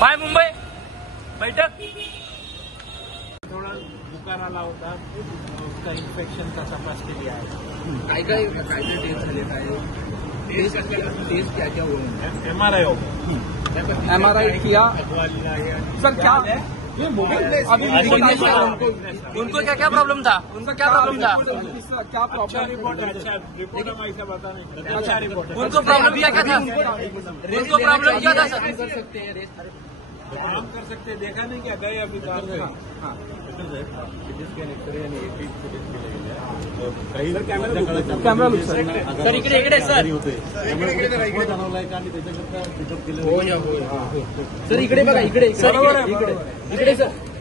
Bye Mumbai बैठक थोडा बुकार आला होता, उसका इन्फेक्शनचा तपास केली आहे. काय टेस्ट झाले, काय टेस्ट क्या क्या हुआ? MRI किया सर. क्या अभी उनको क्या क्या प्रॉब्लम था? उनको क्या प्रॉब्लम था? क्या प्रॉब्लम? रिपोर्ट अच्छा रिपोर्ट हम ऐसा बता नहीं. अच्छा रिपोर्ट. उनको प्रॉब्लम क्या क्या था? उनको प्रॉब्लम क्या था सर? कर सकते हैं रेस्ट काम कर सकते, देखा नहीं क्या गए अभी बाहर से. Camera look sir. सर इकडे इकडे सर. सर इकडे बघा, इकडे सर, इकडे सर.